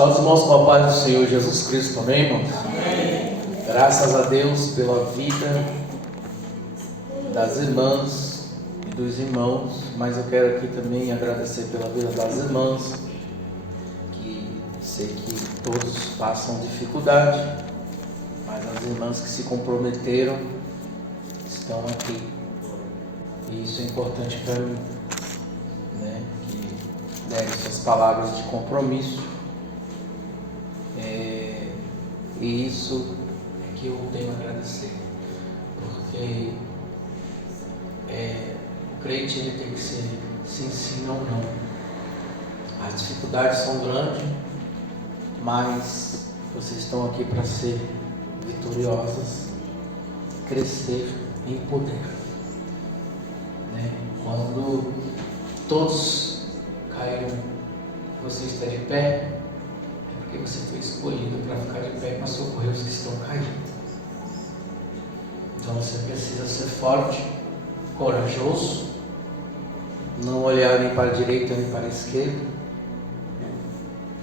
Salve os irmãos com a paz do Senhor Jesus Cristo, amém, irmãos? Amém. Graças a Deus pela vida das irmãs e dos irmãos, mas eu quero aqui também agradecer pela vida das irmãs, que sei que todos passam dificuldade, mas as irmãs que se comprometeram estão aqui, e isso é importante para mim, né? Que deram suas palavras de compromisso. E isso é que eu tenho a agradecer, porque o crente ele tem que ser sim ou não. As dificuldades são grandes, mas vocês estão aqui para ser vitoriosas, crescer em poder, né? Quando todos caíram, você está de pé, porque você foi escolhido para ficar de pé para socorrer os que estão caídos. Então você precisa ser forte, corajoso, não olhar nem para a direita nem para a esquerda,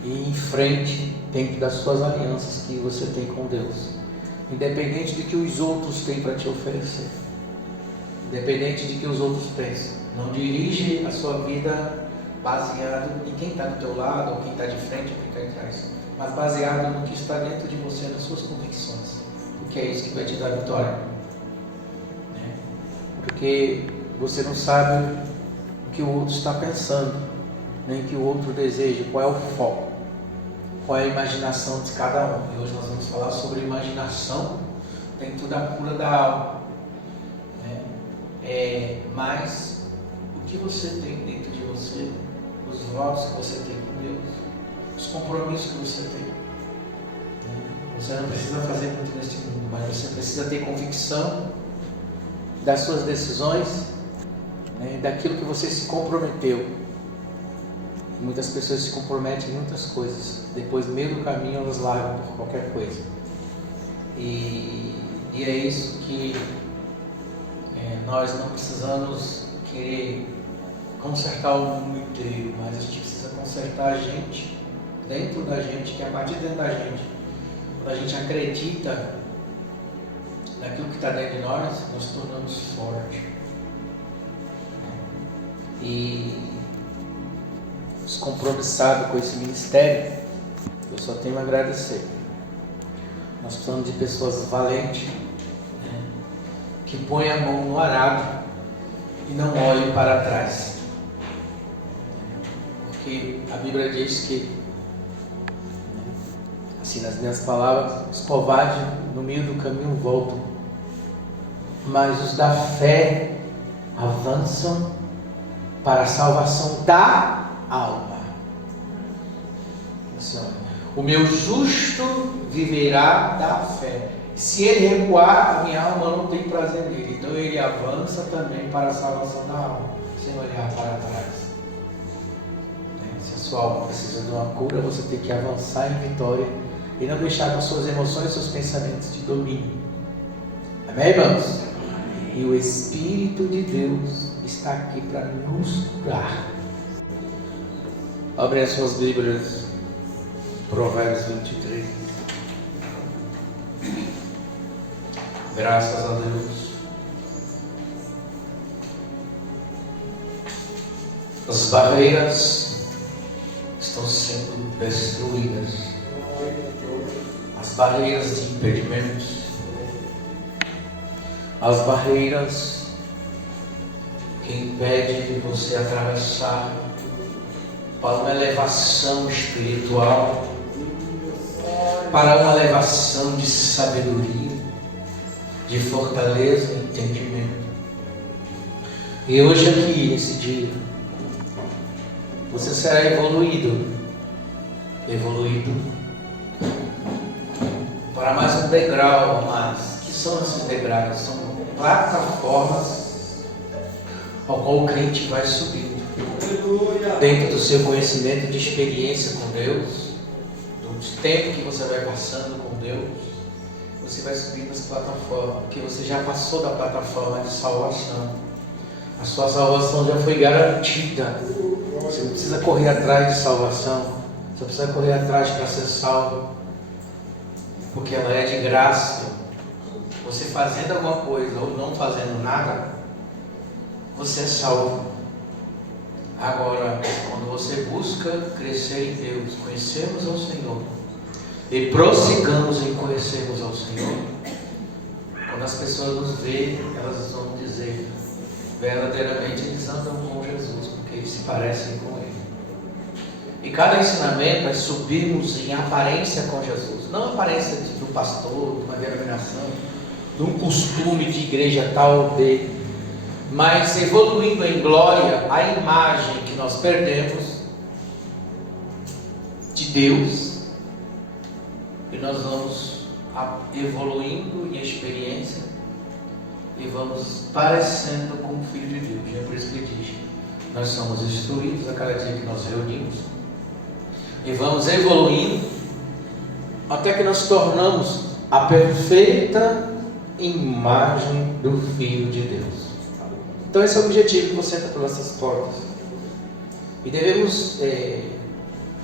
e ir em frente dentro das suas alianças que você tem com Deus, independente de que os outros têm para te oferecer, independente de que os outros pensam. Não dirige a sua vida baseado em quem está do teu lado, ou quem está de frente, ou quem está de trás, mas baseado no que está dentro de você, nas suas convicções, porque é isso que vai te dar vitória, né? Porque você não sabe o que o outro está pensando, nem o que o outro deseja, qual é o foco, qual é a imaginação de cada um. E hoje nós vamos falar sobre imaginação dentro da cura da alma, né? Mas o que você tem dentro de você, os votos que você tem com Deus, os compromissos que você tem. Você não precisa fazer muito neste mundo, mas você precisa ter convicção das suas decisões, né, daquilo que você se comprometeu. Muitas pessoas se comprometem em muitas coisas, depois no meio do caminho elas largam por qualquer coisa. E é isso que nós não precisamos querer consertar o mundo inteiro, mas a gente precisa consertar a gente, dentro da gente, que é a partir de dentro da gente, quando a gente acredita naquilo que está dentro de nós, nós tornamos forte. E os compromissados com esse ministério, eu só tenho a agradecer. Nós precisamos de pessoas valentes, né, que põem a mão no arado e não olhem para trás. Porque a Bíblia diz que, assim, nas minhas palavras, os covardes no meio do caminho voltam, mas os da fé avançam para a salvação da alma. Assim, o meu justo viverá da fé. Se ele recuar, a minha alma não tem prazer nele. Então ele avança também para a salvação da alma, sem olhar para trás. Se a sua alma precisa de uma cura, você tem que avançar em vitória e não deixar que as suas emoções e seus pensamentos te dominem. Amém, irmãos? Amém. E o Espírito de Deus está aqui para nos curar. Abre as suas Bíblias, Provérbios 23. Graças a Deus. As barreiras estão sendo destruídas. As barreiras de impedimentos, as barreiras que impedem de você atravessar para uma elevação espiritual, para uma elevação de sabedoria, de fortaleza e entendimento. E hoje aqui, nesse dia, você será evoluído para mais um degrau a mais. Que são esses degraus? São plataformas ao qual o crente vai subindo dentro do seu conhecimento de experiência com Deus, do tempo que você vai passando com Deus. Você vai subindo as plataformas, porque você já passou da plataforma de salvação. A sua salvação já foi garantida. Você não precisa correr atrás de salvação. Você precisa correr atrás para ser salvo, porque ela é de graça. Você fazendo alguma coisa ou não fazendo nada, você é salvo. Agora, quando você busca crescer em Deus, conhecermos ao Senhor e prossigamos em conhecermos ao Senhor, quando as pessoas nos veem, elas vão dizer, verdadeiramente eles andam com Jesus, porque eles se parecem com Ele. E cada ensinamento é subirmos em aparência com Jesus, não aparência do pastor, de uma denominação, de um costume de igreja tal ou de, mas evoluindo em glória a imagem que nós perdemos de Deus, e nós vamos evoluindo em experiência e vamos parecendo com o Filho de Deus. É por isso que diz, nós somos instruídos a cada dia que nós reunimos e vamos evoluindo até que nós tornamos a perfeita imagem do Filho de Deus. Então esse é o objetivo que você entra pelas essas portas. E devemos,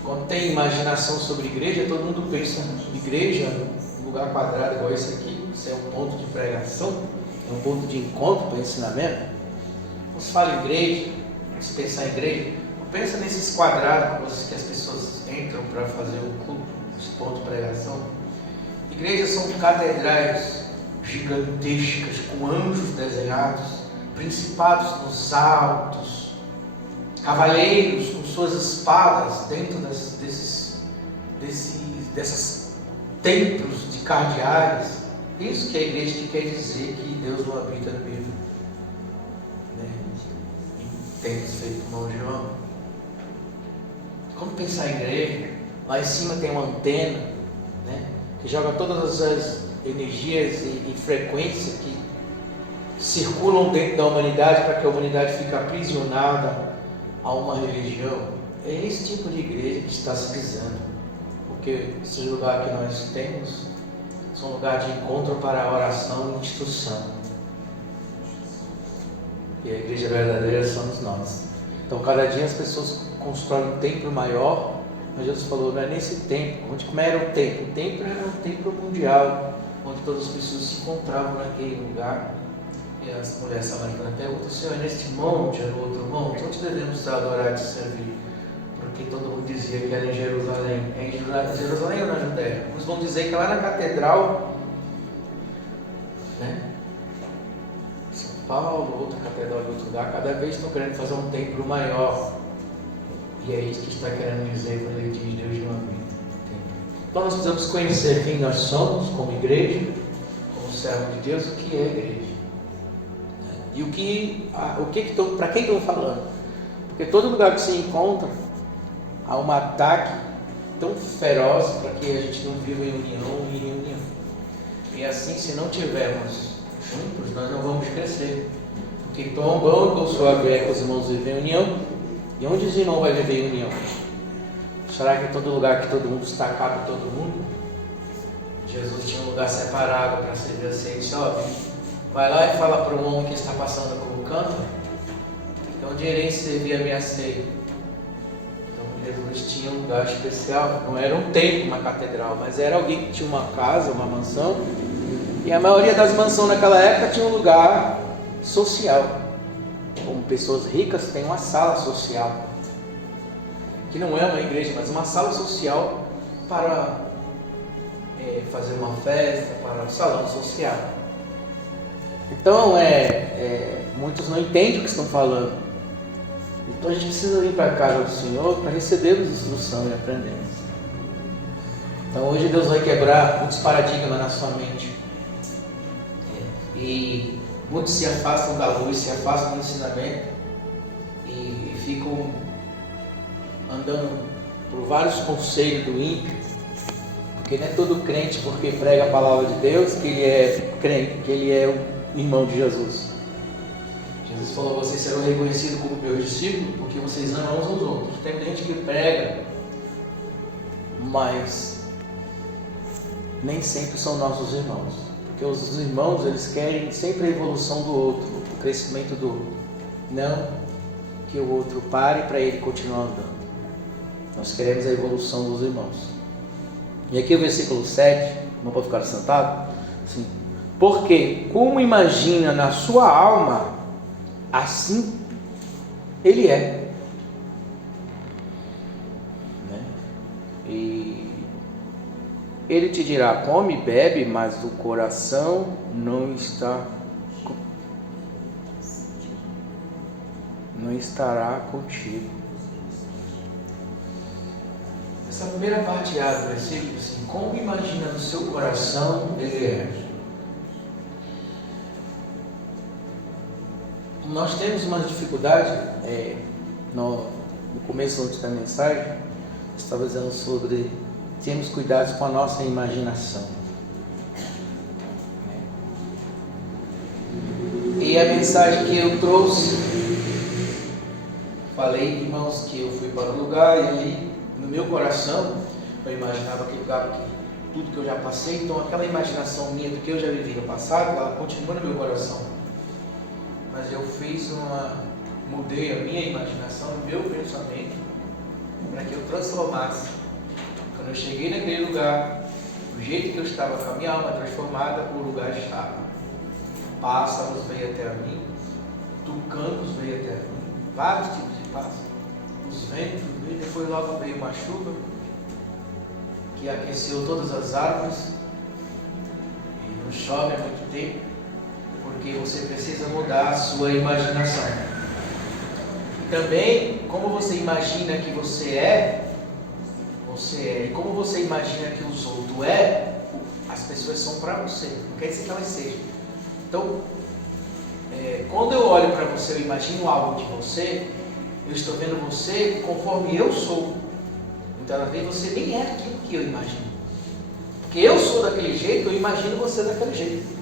quando tem imaginação sobre igreja, todo mundo pensa em igreja, um lugar quadrado igual esse aqui, isso é um ponto de pregação, é um ponto de encontro para ensinamento. Quando se fala em igreja, quando se pensar em igreja, não pensa nesses quadrados que as pessoas entram para fazer o culto, esse ponto de pregação. Igrejas são catedrais gigantescas, com anjos desenhados, principados nos altos, cavaleiros com suas espadas dentro desses templos de cardeais. Isso que a igreja que quer dizer que Deus não habita no meio, né? Em templos feitos por João. Quando pensar em igreja, lá em cima tem uma antena, né, que joga todas as energias e frequências que circulam dentro da humanidade para que a humanidade fique aprisionada a uma religião. É esse tipo de igreja que está se dizendo, porque esse lugar que nós temos são um lugar de encontro para a oração e instrução, e a igreja verdadeira somos nós. Então cada dia as pessoas constroem um templo maior, mas Jesus falou, não é nesse templo. Como era o templo? O templo era um templo mundial, onde todas as pessoas se encontravam naquele lugar. E as mulheres samaritanas perguntam, Senhor, é neste monte, é no outro monte? Onde devemos adorar e te servir? Porque todo mundo dizia que era em Jerusalém. É em Jerusalém ou na Judéia? Uns vão dizer que é lá na catedral, né? São Paulo, outra catedral em outro lugar, cada vez estão querendo fazer um templo maior. E é isso que está querendo dizer quando ele diz Deus não habita. Então nós precisamos conhecer quem nós somos como igreja, como servo de Deus, o que é igreja. E para quem estão falando? Porque todo lugar que se encontra há um ataque tão feroz para que a gente não viva em união e em união. E assim, se não tivermos juntos, nós não vamos crescer. Porque tão bom e tão suave é que os irmãos vivem em união. E onde os irmãos vai viver em união? Será que em todo lugar que todo mundo está, cabe todo mundo? Jesus tinha um lugar separado para servir a ceia. Ele disse, vai lá e fala para o homem que está passando como canto, onde irei servir a minha ceia. Então Jesus tinha um lugar especial, não era um templo, uma catedral, mas era alguém que tinha uma casa, uma mansão, e a maioria das mansões naquela época tinha um lugar social. Como pessoas ricas têm uma sala social, que não é uma igreja, mas uma sala social para fazer uma festa, para um salão social. Então, muitos não entendem o que estão falando. Então a gente precisa vir para a casa do Senhor para recebermos instrução e aprendermos. Então hoje Deus vai quebrar muitos paradigmas na sua mente. E muitos se afastam da luz, se afastam do ensinamento e ficam andando por vários conselhos do ímpio. Porque não é todo crente porque prega a palavra de Deus que ele é crente, que ele é o irmão de Jesus. Jesus falou, vocês serão reconhecidos como meus discípulos porque vocês amam uns aos outros. Tem gente que prega, mas nem sempre são nossos irmãos. Porque os irmãos, eles querem sempre a evolução do outro, o crescimento do outro. Não que o outro pare para ele continuar andando. Nós queremos a evolução dos irmãos. E aqui o versículo 7, não pode ficar sentado, assim, porque como imagina na sua alma, assim ele é. Né? E ele te dirá, come e bebe, mas o coração não estará contigo. Essa primeira parte do versículo, assim, como imagina no seu coração, ele é. Nós temos uma dificuldade, no começo antes da mensagem, estava dizendo sobre termos cuidado com a nossa imaginação. E a mensagem que eu trouxe, falei, irmãos, que eu fui para um lugar e ali, no meu coração, eu imaginava aquele lugar, tudo que eu já passei, então aquela imaginação minha do que eu já vivi no passado, ela continua no meu coração. Mas eu mudei a minha imaginação, o meu pensamento, para que eu transformasse. Quando eu cheguei naquele lugar, do jeito que eu estava com a minha alma transformada, o lugar estava. Pássaros veio até a mim, tucanos veio até a mim, vários tipos de pássaros. Os ventos veio, depois logo veio uma chuva que aqueceu todas as árvores. E não chove há muito tempo, porque você precisa mudar a sua imaginação. Também, como você imagina que você é, e como você imagina que os outros as pessoas são para você, não quer dizer que elas sejam. Então, quando eu olho para você, eu imagino algo de você, eu estou vendo você conforme eu sou. Então, às vezes, você nem é aquilo que eu imagino. Porque eu sou daquele jeito, eu imagino você daquele jeito.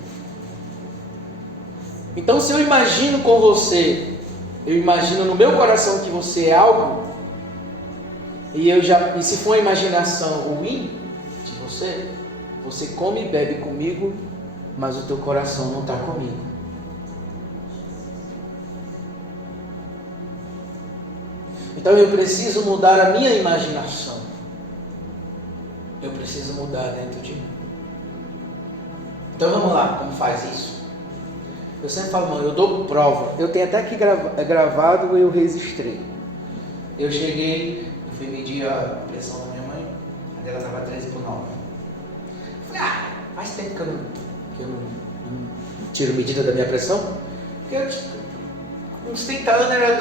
Então, se eu imagino com você, eu imagino no meu coração que você é algo, e se for uma imaginação ruim de você come e bebe comigo, mas o teu coração não está comigo. Então eu preciso mudar a minha imaginação. Eu preciso mudar dentro de mim. Então vamos lá, como faz isso? Eu sempre falo, mano, eu dou prova. Eu tenho até aqui gravado, eu registrei. Eu cheguei, eu fui medir a pressão da minha mãe, a dela estava 13/9. Falei, faz tempo que eu não tiro medida da minha pressão. Porque uns 30 anos era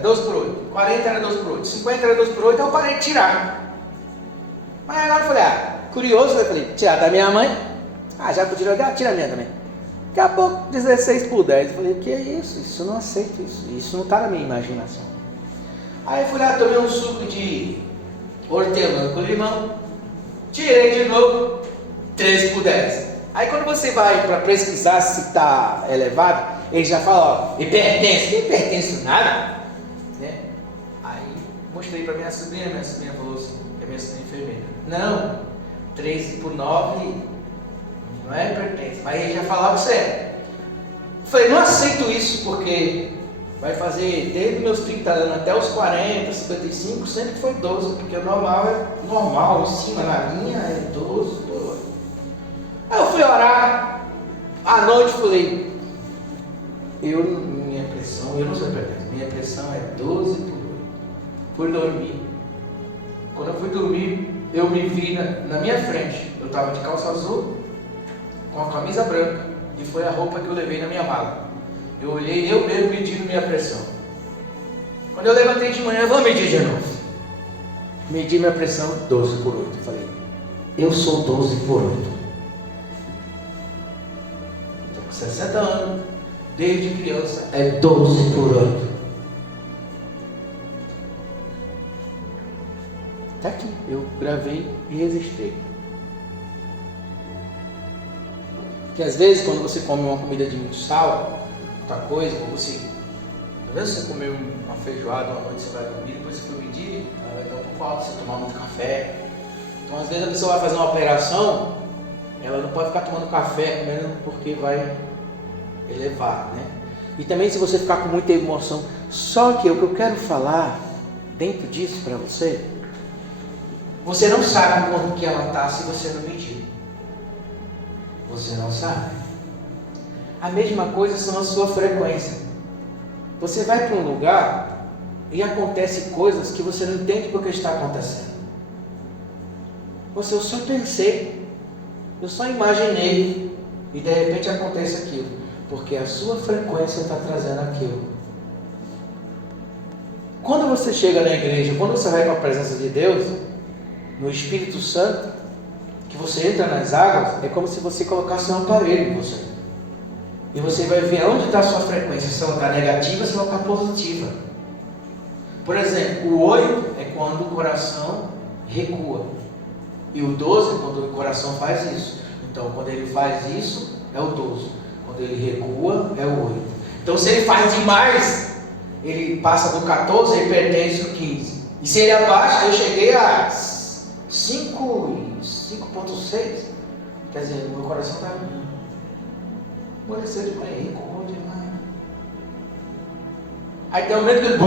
12/8, 40 era 12/8, 50 era 12/8, eu parei de tirar. Mas agora eu falei, curioso, eu falei, tirar da minha mãe, já que eu tirei, tira a minha também. Daqui a pouco, 16/10, eu falei, que é isso? Isso eu não aceito, isso não está na minha imaginação. Aí eu fui lá, tomei um suco de hortelã com limão, tirei de novo, 13/10. Aí quando você vai para pesquisar se está elevado, ele já fala, hipertenso, não hipertenso nada, né? Aí mostrei para minha sobrinha falou assim, que é minha sobrinha enfermeira, não, 13/9 não é hipertenso, mas ele já falava sério. Eu falei, não aceito isso, porque vai fazer desde meus 30 anos até os 40, 55, sempre foi 12, porque o normal é normal, em cima, na linha é 12/8. Aí eu fui orar, à noite falei, minha pressão, eu não sou hipertenso, minha pressão é 12/8. Fui dormir. Quando eu fui dormir, eu me vi na minha frente, eu estava de calça azul, com a camisa branca, e foi a roupa que eu levei na minha mala. Eu olhei, eu mesmo medindo minha pressão. Quando eu levantei de manhã, eu vou medir de novo. Medi minha pressão 12/8. Falei, eu sou 12/8. Estou com 60 anos, desde criança, é 12/8. Está aqui, eu gravei e registrei. Porque às vezes, quando você come uma comida de muito sal, outra coisa, ou às vezes você comeu uma feijoada, uma noite você vai dormir, depois você for medir, ela vai estar um pouco alta, você tomar muito café. Então às vezes a pessoa vai fazer uma operação, ela não pode ficar tomando café, comendo, porque vai elevar, né? E também se você ficar com muita emoção. Só que o que eu quero falar dentro disso para você? Você não sabe quanto que ela está se você não medir. Você não sabe. A mesma coisa são a sua frequência. Você vai para um lugar e acontece coisas que você não entende porque está acontecendo. Eu só pensei, eu só imaginei e de repente acontece aquilo, porque a sua frequência está trazendo aquilo. Quando você chega na igreja, quando você vai para a presença de Deus, no Espírito Santo, que você entra nas águas, é como se você colocasse um aparelho em você. E você vai ver onde está a sua frequência, se ela está negativa, se ela está positiva. Por exemplo, o 8 é quando o coração recua. E o 12 é quando o coração faz isso. Então, quando ele faz isso, é o 12. Quando ele recua, é o 8. Então, se ele faz demais, ele passa do 14 e pertence ao 15. E se ele abaixa, eu cheguei a 5.6. Quer dizer, o meu coração está amoleceu demais, recuou demais. Aí tem um momento que ele...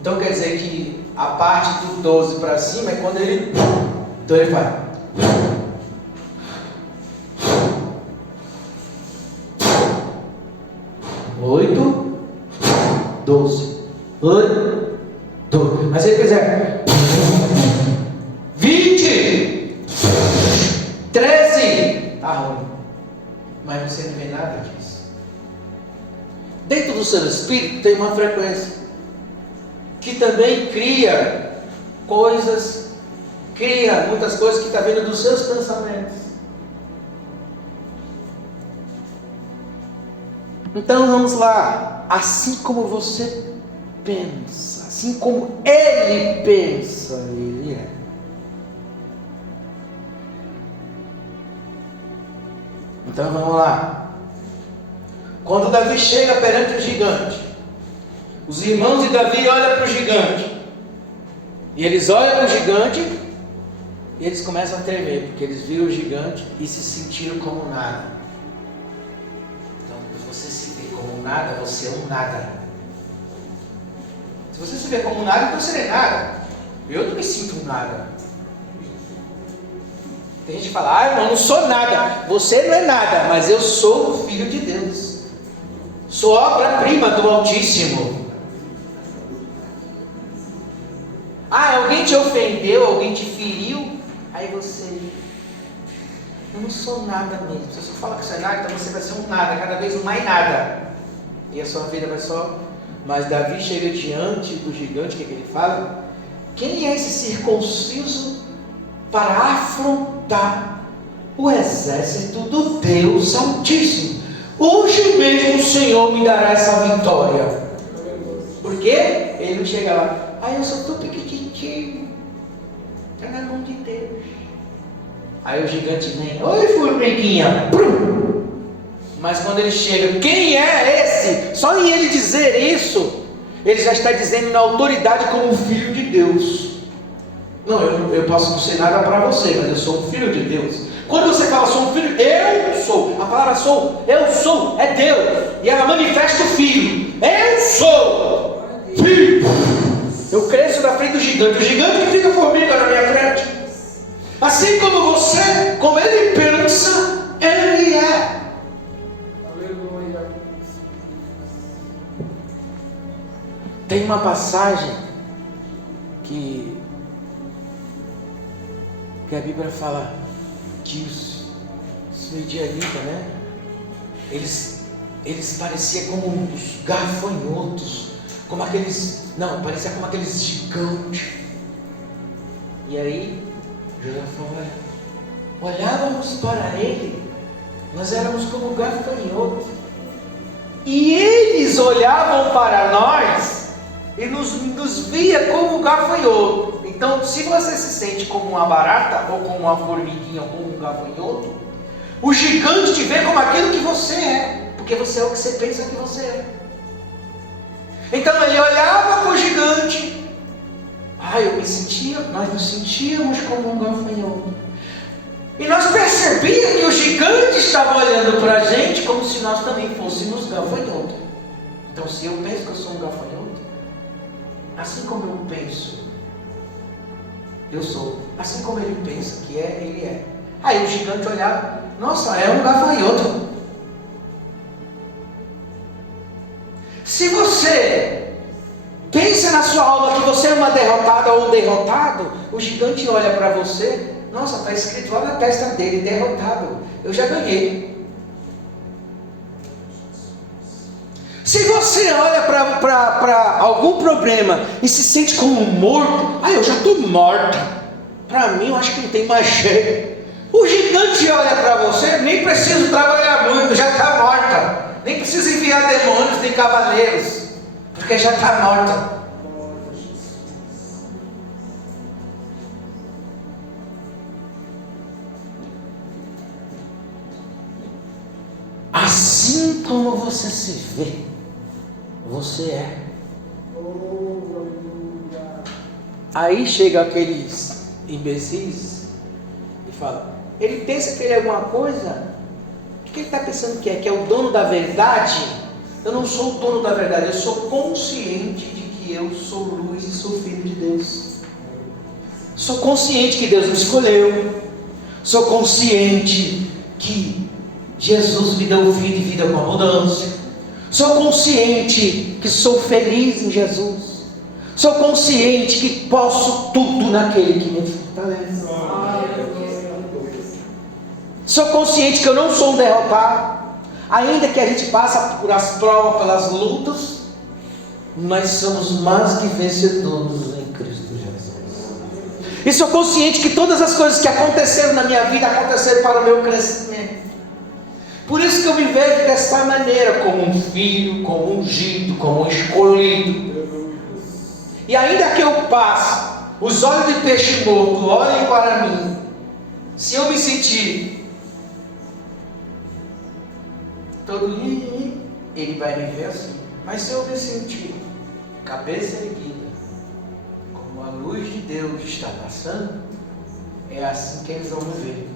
Então quer dizer que a parte do 12 para cima é quando ele... Então ele faz... 8, 12. 8, 12. Mas se ele fizer 20, 13, tá ruim. Mas você não vê nada disso. Dentro do seu espírito tem uma frequência que também cria coisas, cria muitas coisas que está vindo dos seus pensamentos. Então vamos lá. Assim como você pensa, assim como ele pensa, ele é. Então vamos lá. Quando Davi chega perante o gigante, os irmãos de Davi olham para o gigante, e eles olham para o gigante e eles começam a tremer, porque eles viram o gigante e se sentiram como nada. Então, se você se vê como nada, você é um nada. Se você se vê como nada, então você é nada. Eu não me sinto nada. Tem gente que fala, eu não sou nada. Você não é nada, mas eu sou o Filho de Deus. Sou obra-prima do Altíssimo. Alguém te ofendeu, alguém te feriu, aí você... Eu não sou nada mesmo. Se você fala que você é nada, então você vai ser um nada, cada vez mais nada. E a sua vida vai só... Mas Davi chega diante do gigante, o que ele fala? Quem é esse circunciso para afrontar o exército do Deus Altíssimo? Hoje mesmo o Senhor me dará essa vitória. Por quê? Ele não chega lá, eu sou tão pequitinho, está na mão de Deus. Aí o gigante vem, oi formiguinha. Mas quando ele chega, quem é esse? Só em ele dizer isso, ele já está dizendo na autoridade como Filho de Deus. Não, eu posso não ser nada para você, mas eu sou um filho de Deus. Quando você fala sou um filho, eu sou. A palavra sou, eu sou, é Deus. E ela manifesta o Filho. Eu sou Filho. Eu cresço na frente do gigante. O gigante que fica formiga na minha frente. Assim como você, como ele pensa, ele é. Tem uma passagem que a Bíblia fala que os medianitas, né? Eles pareciam como os gafanhotos, como aqueles, parecia como aqueles gigantes. E aí José falou, olhávamos para ele, nós éramos como gafanhotos, e eles olhavam para nós e nos via como gafanhoto. Então, se você se sente como uma barata, ou como uma formiguinha, ou como um gafanhoto, o gigante te vê como aquilo que você é, porque você é o que você pensa que você é. Então ele olhava para o gigante, nós nos sentíamos como um gafanhoto. E nós percebíamos que o gigante estava olhando para a gente como se nós também fôssemos gafanhotos. Então, se eu penso que eu sou um gafanhoto, assim como eu penso, eu sou. Assim como ele pensa que é, ele é. Aí o gigante olhava, nossa, é um gafanhoto. Se você pensa na sua alma que você é uma derrotada ou um derrotado, o gigante olha para você, nossa, está escrito lá na testa dele, derrotado, eu já ganhei. Se você olha para algum problema e se sente como morto, eu já estou morta, para mim eu acho que não tem mais jeito. O gigante olha para você, nem preciso trabalhar muito, já está morta. Nem precisa enviar demônios nem cavaleiros, porque já está morta. Assim como você se vê, você é. Aí chega aqueles imbecis e fala, ele pensa que ele é alguma coisa? O que ele está pensando que é? Que é o dono da verdade? Eu não sou o dono da verdade, eu sou consciente de que eu sou luz e sou filho de Deus. Sou consciente que Deus me escolheu. Sou consciente que Jesus me deu vida e vida com abundância. Sou consciente que sou feliz em Jesus. Sou consciente que posso tudo naquele que me fortalece. Sou consciente que eu não sou um derrotado. Ainda que a gente passe por as provas, pelas lutas, nós somos mais que vencedores em Cristo Jesus. E sou consciente que todas as coisas que aconteceram na minha vida aconteceram para o meu crescimento. Por isso que eu me vejo dessa maneira, como um filho, como um ungido, como um escolhido. E ainda que eu passe, os olhos de peixe morto olhem para mim, se eu me sentir todo ele vai me ver assim. Mas se eu me sentir cabeça erguida, como a luz de Deus está passando, é assim que eles vão me ver.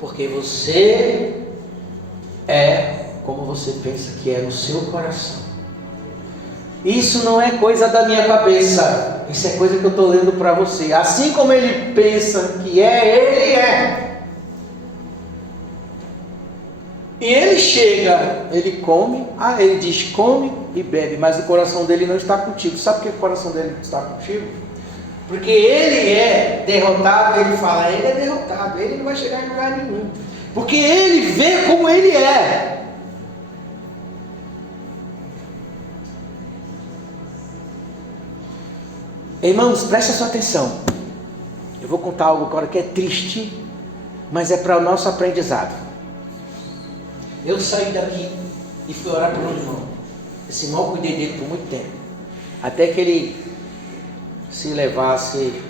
Porque você é como você pensa que é no seu coração. Isso não é coisa da minha cabeça, isso é coisa que eu estou lendo para você. Assim como ele pensa que é, ele é. E ele chega, ele come, ele diz come e bebe, mas o coração dele não está contigo. Sabe por que o coração dele está contigo? Porque ele é derrotado, ele fala, ele é derrotado, ele não vai chegar em lugar nenhum. Porque ele vê como ele é. Irmãos, presta sua atenção. Eu vou contar algo agora que é triste, mas é para o nosso aprendizado. Eu saí daqui e fui orar por um irmão. Esse irmão eu cuidei dele por muito tempo. Até que ele se levasse,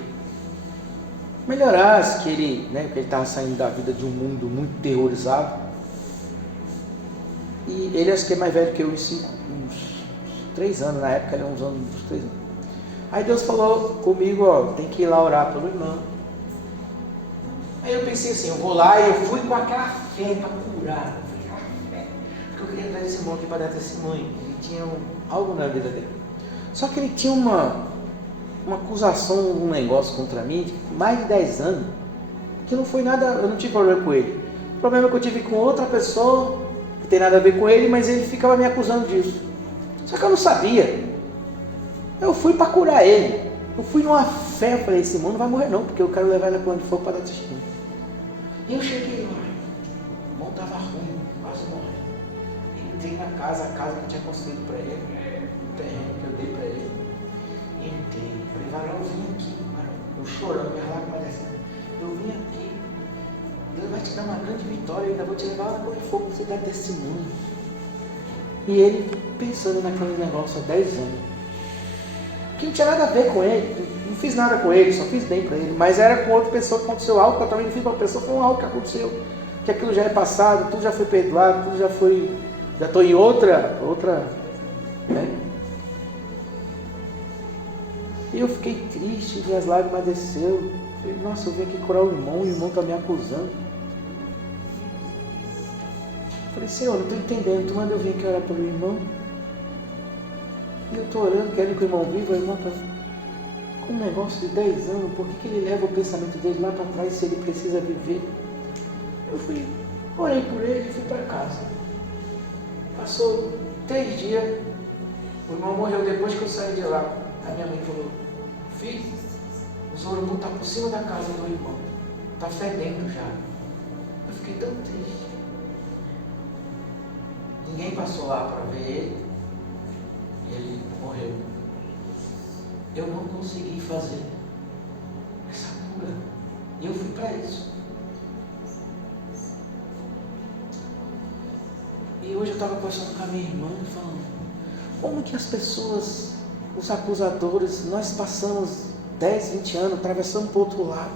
melhorasse, que ele, porque ele estava saindo da vida de um mundo muito terrorizado. E ele acho que é mais velho que eu, uns 3 anos, na época ele era uns 3 anos. Aí Deus falou comigo, tem que ir lá orar pelo irmão. Aí eu pensei assim, eu vou lá e eu fui com aquela fé para curar. Eu queria dar esse irmão aqui para dar testemunho. Ele tinha algo na vida dele. Só que ele tinha uma acusação, um negócio contra mim de mais de 10 anos. Que não foi nada, eu não tive problema com ele. O problema que eu tive com outra pessoa, que tem nada a ver com ele, mas ele ficava me acusando disso. Só que eu não sabia. Eu fui para curar ele. Eu fui numa fé, eu falei, esse irmão não vai morrer não, porque eu quero levar ele na plano de fogo para dar testemunho. E eu cheguei lá. O irmão estava ruim, quase morrendo. Entrei na casa, a casa que eu tinha construído para ele, o terreno que eu dei para ele. E entrei, falei, varão, eu vim aqui, varão. Eu chorando, minha lágrima descendo. Eu vim aqui, Deus vai te dar uma grande vitória, eu ainda vou te levar lá para o fogo para você dar testemunho. E ele pensando naquele negócio há 10 anos. Que não tinha nada a ver com ele, não fiz nada com ele, só fiz bem para ele, mas era com outra pessoa que aconteceu algo que eu também não fiz para uma pessoa, foi algo que aconteceu, que aquilo já é passado, tudo já foi perdoado, tudo já foi, já estou em outra, né? E eu fiquei triste, minhas lágrimas desceu, falei, nossa, eu vim aqui curar o irmão está me acusando. Falei, Senhor, não estou entendendo, tu manda eu vir aqui orar pelo irmão? E eu estou orando, querendo que o irmão viva, o irmão está com um negócio de 10 anos, por que ele leva o pensamento dele lá para trás se ele precisa viver? Eu fui, orei por ele e fui para casa. Passou 3 dias, o irmão morreu depois que eu saí de lá. A minha mãe falou, filho, os urubus estão por cima da casa do irmão, está fedendo já. Eu fiquei tão triste. Ninguém passou lá para ver ele, e ele morreu. Eu não consegui fazer essa cura, e eu fui para isso. E hoje eu estava conversando com a minha irmã, falando, como que as pessoas, os acusadores, nós passamos 10, 20 anos, atravessamos para o outro lado,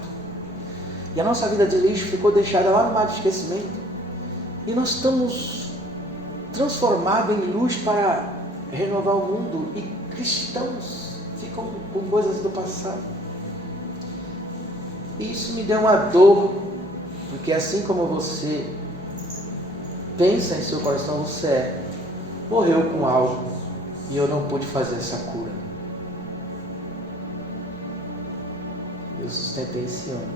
e a nossa vida de lixo ficou deixada lá no mar de esquecimento, e nós estamos transformados em luz para renovar o mundo, e cristãos ficam com coisas do passado. E isso me deu uma dor, porque assim como você pensa em seu coração, você morreu com algo e eu não pude fazer essa cura. Eu sustentei esse ano.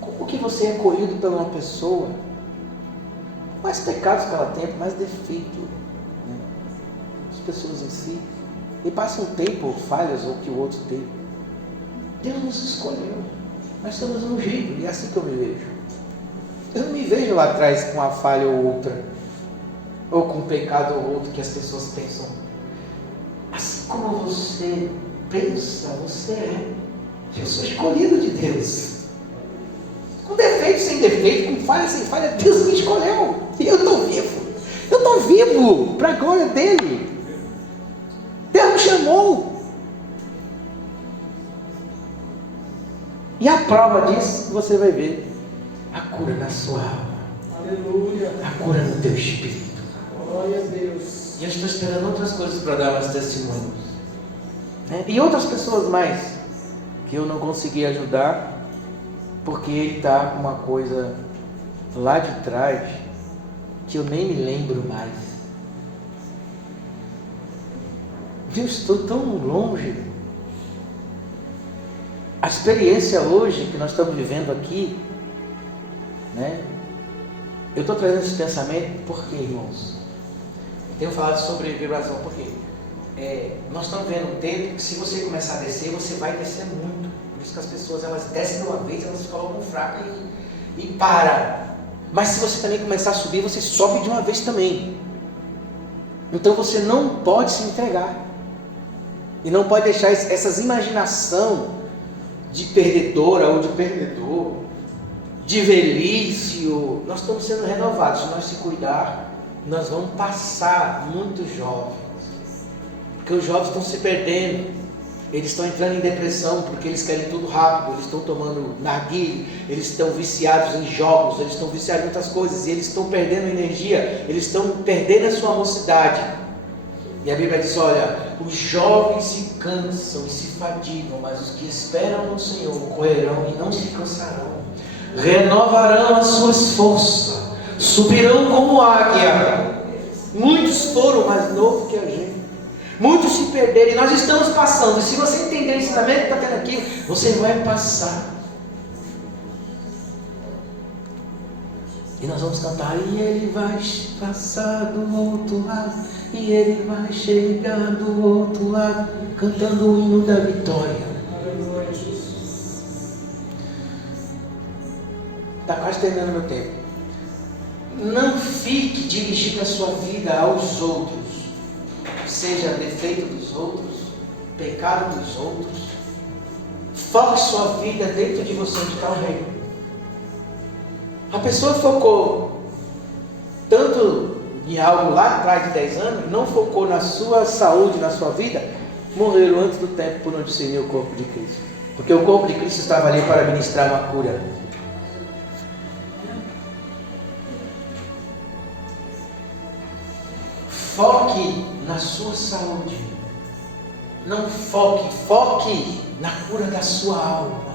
Como que você é acolhido por uma pessoa, mais pecados que ela tem, mais defeito, né? As pessoas em si, e passa um tempo, falhas ou que o outro tem. Deus nos escolheu, nós estamos no jeito, e é assim que eu me vejo. Eu não me vejo lá atrás com uma falha ou outra, ou com um pecado ou outro que as pessoas pensam. Assim como você pensa, você é. Eu sou escolhido de Deus. Com defeito, sem defeito, com falha, sem falha, Deus me escolheu. E eu estou vivo. Eu estou vivo para a glória dele. Deus me chamou. E a prova disso, você vai ver. A cura na sua alma. Aleluia. A cura no teu espírito. Glória a Deus. E eu estou esperando outras coisas para dar mais testemunhos. E outras pessoas mais que eu não consegui ajudar, porque ele está com uma coisa lá de trás que eu nem me lembro mais. Eu estou tão longe. A experiência hoje que nós estamos vivendo aqui, né? Eu estou trazendo esse pensamento porque, irmãos, tenho falado sobre vibração porque nós estamos vendo um tempo que se você começar a descer, você vai descer muito. Por isso que as pessoas, elas descem de uma vez, elas se colocam fracas e param. Mas se você também começar a subir, você sobe de uma vez também. Então você não pode se entregar. E não pode deixar essas imaginação de perdedora ou de perdedor, de velhice. Nós estamos sendo renovados. Se nós se cuidar, nós vamos passar muitos jovens. Porque os jovens estão se perdendo. Eles estão entrando em depressão porque eles querem tudo rápido. Eles estão tomando narguilé, eles estão viciados em jogos, eles estão viciados em muitas coisas. E eles estão perdendo energia, eles estão perdendo a sua mocidade. E a Bíblia diz, olha, os jovens se cansam e se fadigam, mas os que esperam no Senhor correrão e não se cansarão. Renovarão as suas forças, subirão como águia. Muitos foram mais novos que a gente. Muitos se perderam e nós estamos passando. E se você entender o ensinamento que está tendo aqui, você vai passar. E nós vamos cantar, e ele vai passar do outro lado, e ele vai chegar do outro lado, cantando o hino da vitória. Está quase terminando meu tempo. Não fique dirigindo a sua vida aos outros, seja defeito dos outros, pecado dos outros. Foque sua vida dentro de você, onde está o reino. A pessoa focou tanto em algo lá atrás de 10 anos, não focou na sua saúde, na sua vida, morreram antes do tempo por não discernir o corpo de Cristo. Porque o corpo de Cristo estava ali para ministrar uma cura. Foque na sua saúde. Não foque na cura da sua alma.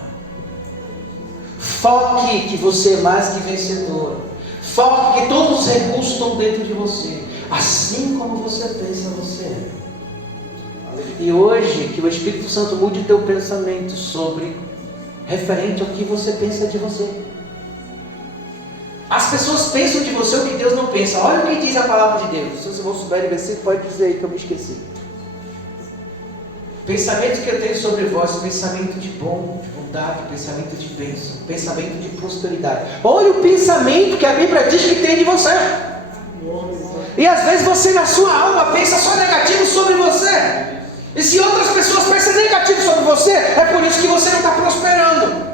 Foque que você é mais que vencedor. Foque que todos os recursos estão dentro de você. Assim como você pensa, você é. E hoje, que o Espírito Santo mude o teu pensamento sobre, referente ao que você pensa de você. As pessoas pensam de você o que Deus não pensa. Olha o que diz a palavra de Deus. Se você não souber de versículo, pode dizer aí que eu me esqueci. Pensamento que eu tenho sobre vós, pensamento de bom, de bondade, pensamento de bênção, pensamento de prosperidade. Olha o pensamento que a Bíblia diz que tem de você. E às vezes você na sua alma pensa só negativo sobre você. E se outras pessoas pensam negativo sobre você, é por isso que você não está prosperando.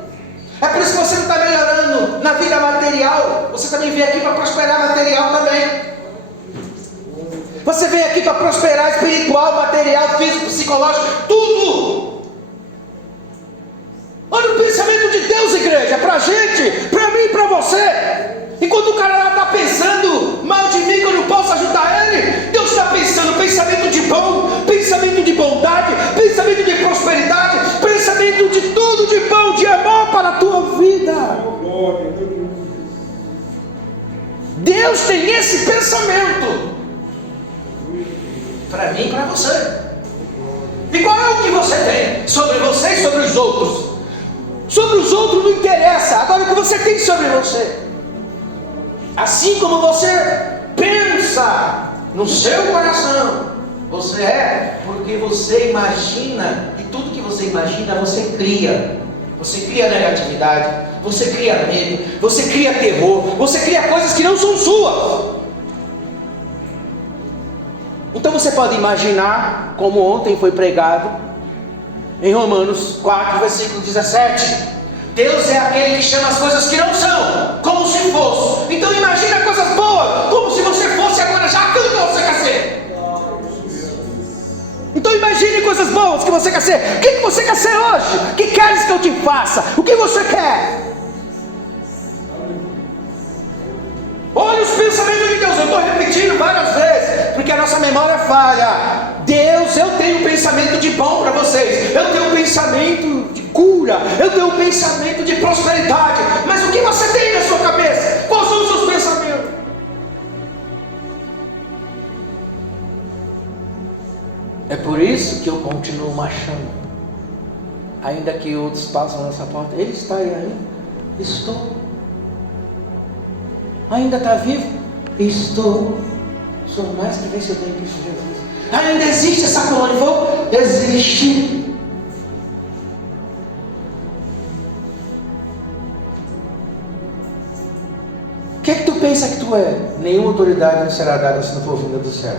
É por isso que você não está melhorando na vida material. Você também veio aqui para prosperar material também. Você veio aqui para prosperar espiritual, material, físico, psicológico, tudo. Olha o pensamento de Deus, igreja, para a gente, para mim e para você. Enquanto o cara lá está pensando mal de mim, que eu não posso ajudar ele, Deus está pensando pensamento de bom, pensamento de bondade, pensamento de prosperidade, pensamento de tudo de bom, de amor para a tua vida. Deus tem esse pensamento para mim e para você. E qual é o que você tem sobre você e sobre os outros? Sobre os outros não interessa. Agora o que você tem sobre você? Assim como você pensa no seu coração, você é, porque você imagina, e tudo que você imagina você cria. Você cria negatividade, você cria medo, você cria terror, você cria coisas que não são suas. Então você pode imaginar, como ontem foi pregado em Romanos 4, versículo 17. Deus é aquele que chama as coisas que não são, como se fosse. Então imagina coisas boas, como se você fosse agora já aquilo que você quer ser. Então imagine coisas boas que você quer ser. O que você quer ser hoje? O que queres que eu te faça? O que você quer? Olha os pensamentos de Deus. Eu estou repetindo várias vezes, porque a nossa memória falha. Deus, eu tenho um pensamento de bom para vocês. Eu tenho um pensamento de cura. Eu tenho um pensamento de prosperidade. Mas o que você tem na sua cabeça? Quais são os seus pensamentos? É por isso que eu continuo marchando. Ainda que outros passam nessa porta. Ele está aí ainda? Estou. Ainda está vivo? Estou. Sou mais que vencedor em Cristo Jesus. Ainda existe essa colônia de fogo? Existe. O que é que tu pensa que tu é? Nenhuma autoridade não será dada se não for vinda do céu.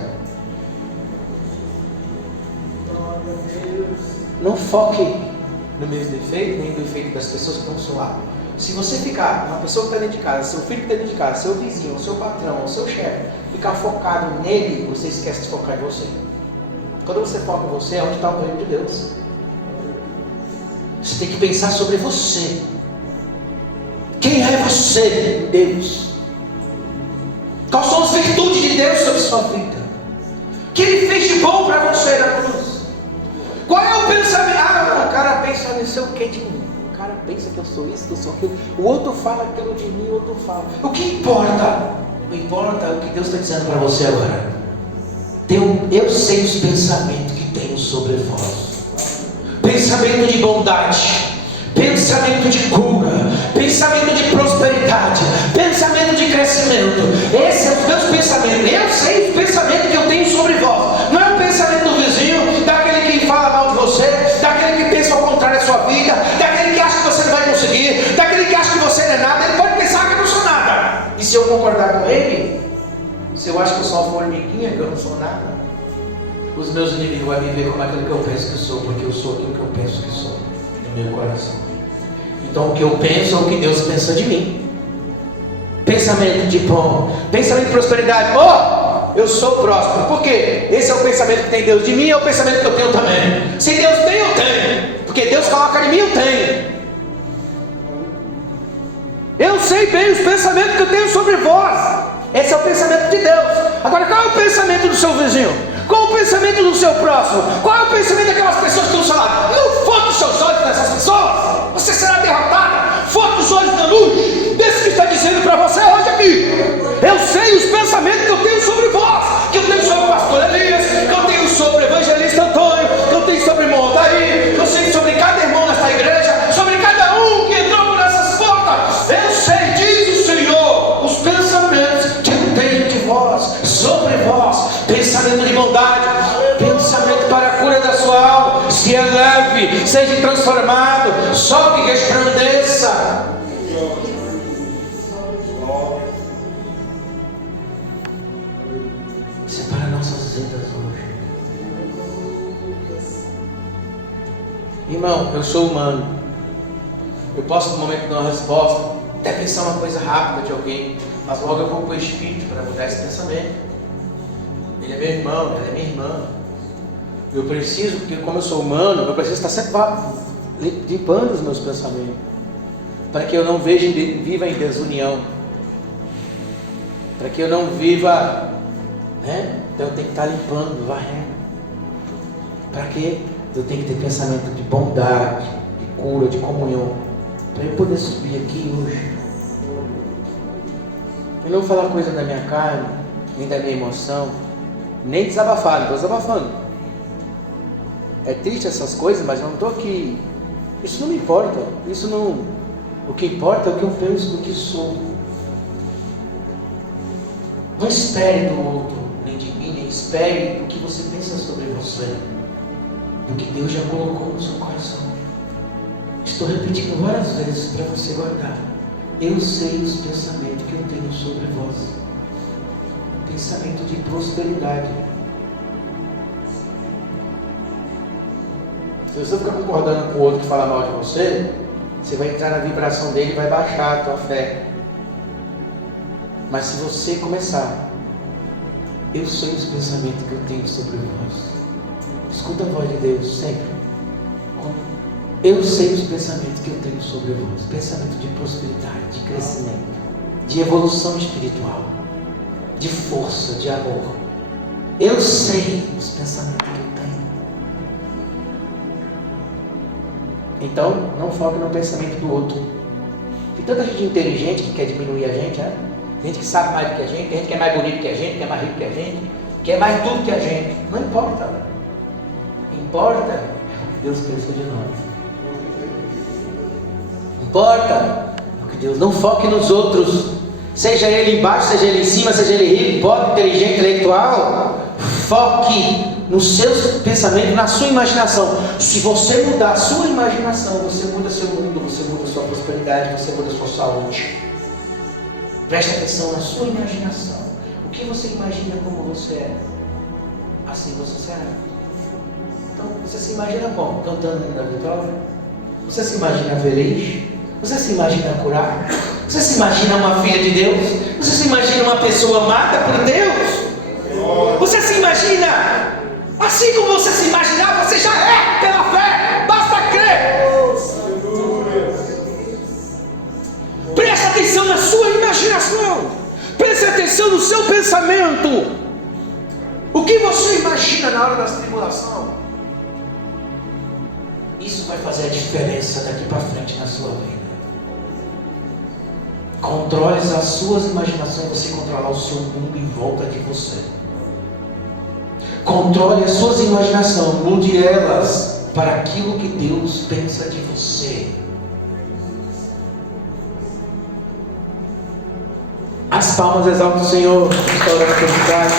Não foque no meu defeito, nem no defeito das pessoas que estão ao seu lado. Se você ficar, uma pessoa que está dentro de casa, seu filho que está dentro de casa, seu vizinho, seu patrão, seu chefe, ficar focado nele, você esquece de focar em você. Quando você foca em você, é onde está o reino de Deus. Você tem que pensar sobre você. Quem é você, Deus? Quais são as virtudes de Deus sobre sua vida? O que Ele fez de bom para você na cruz? Qual é o pensamento? O cara pensa não sei o que de mim. O cara pensa que eu sou isso, que eu sou aquilo. O outro fala aquilo de mim, o outro fala. O que importa? O que importa é o que Deus está dizendo para você agora. Eu sei os pensamentos que tenho sobre vós. Pensamento de bondade, pensamento de cura, pensamento de prosperidade, pensamento de crescimento. Esses são os meus pensamentos. Eu sei os pensamentos que eu tenho sobre vós. Não é o pensamento do vizinho, daquele que fala mal de você, daquele que pensa ao contrário da sua vida, daquele que acha que você não vai conseguir, daquele que acha que você não é nada. Ele pode pensar que eu não sou nada. E se eu concordar com ele, se eu acho que eu sou uma formiguinha, que eu não sou nada, os meus inimigos vão me ver como aquilo que eu penso que sou, porque eu sou aquilo que eu penso que sou no meu coração. Então o que eu penso é o que Deus pensa de mim. Pensamento de bom, pensamento de prosperidade. Eu sou próspero. Por quê? Esse é o pensamento que tem Deus de mim, é o pensamento que eu tenho também. Se Deus tem, eu tenho. Porque Deus coloca em mim, eu tenho. Eu sei bem os pensamentos que eu tenho sobre vós. Esse é o pensamento de Deus. Agora, qual é o pensamento do seu vizinho? Qual é o pensamento do seu próximo? Qual é o pensamento daquelas pessoas que estão ao seu lado? Não foque os seus olhos nessas pessoas. Você será derrotado. Foque os olhos na luz desse que está dizendo para você hoje aqui. Eu sei os pensamentos que eu tenho sobre vós. sobre vós pensamento de bondade, pensamento para a cura da sua alma. Se eleve, seja transformado, sobe e resplandeça. Isso é para nossas vidas hoje. Irmão, eu sou humano. Eu posso, no momento de dar uma resposta, até pensar uma coisa rápida de alguém, mas logo eu vou para o Espírito para mudar esse pensamento. Ele é meu irmão, ela é minha irmã. Eu preciso, porque como eu sou humano, eu preciso estar sempre limpando os meus pensamentos, para que eu não viva em desunião, para que eu não viva, então eu tenho que estar limpando, varrendo. Para quê? Eu tenho que ter pensamento de bondade, de cura, de comunhão, para eu poder subir aqui hoje. Eu não vou falar coisa da minha carne, nem da minha emoção, nem desabafar, não estou desabafando. É triste essas coisas, mas eu não estou aqui. Isso não me importa. Isso não. O que importa é o que eu penso do que sou. Não espere do outro, nem de mim, nem espere do que você pensa sobre você, do que Deus já colocou no seu coração. Estou repetindo várias vezes para você guardar. Eu sei os pensamentos que eu tenho sobre vós. Pensamento de prosperidade. Se você ficar concordando com o outro que fala mal de você, você vai entrar na vibração dele e vai baixar a tua fé. Mas se você começar, eu sei os pensamentos que eu tenho sobre vós. Escuta a voz de Deus sempre. Eu sei os pensamentos que eu tenho sobre vós. Pensamento de prosperidade, de crescimento, de evolução espiritual, de força, de amor. Eu sei os pensamentos que eu tenho. Então, não foque no pensamento do outro. Tem tanta gente inteligente que quer diminuir a gente, né? Gente que sabe mais do que a gente, gente que é mais bonito que a gente, que é mais rico que a gente, que é mais tudo que a gente. Não importa. Importa o que Deus pensa de nós. Importa o que Deus. Não foque nos outros. Seja ele embaixo, seja ele em cima, seja ele rico, pobre, inteligente, intelectual. Foque nos seus pensamentos, na sua imaginação. Se você mudar a sua imaginação, você muda seu mundo, você muda a sua prosperidade, você muda a sua saúde. Preste atenção na sua imaginação. O que você imagina como você é, assim você será. Então, você se imagina como? Cantando na vitória? Você se imagina feliz? Você se imagina curar? Você se imagina uma filha de Deus? Você se imagina uma pessoa amada por Deus? Você se imagina, assim como você se imaginar, você já é pela fé, basta crer. Preste atenção na sua imaginação, preste atenção no seu pensamento. O que você imagina na hora da tribulação? Isso vai fazer a diferença daqui para frente na sua vida. Controle as suas imaginações, você controlar o seu mundo em volta de você. Controle as suas imaginações, mude elas para aquilo que Deus pensa de você. As palmas exaltam o Senhor, restaura a felicidade.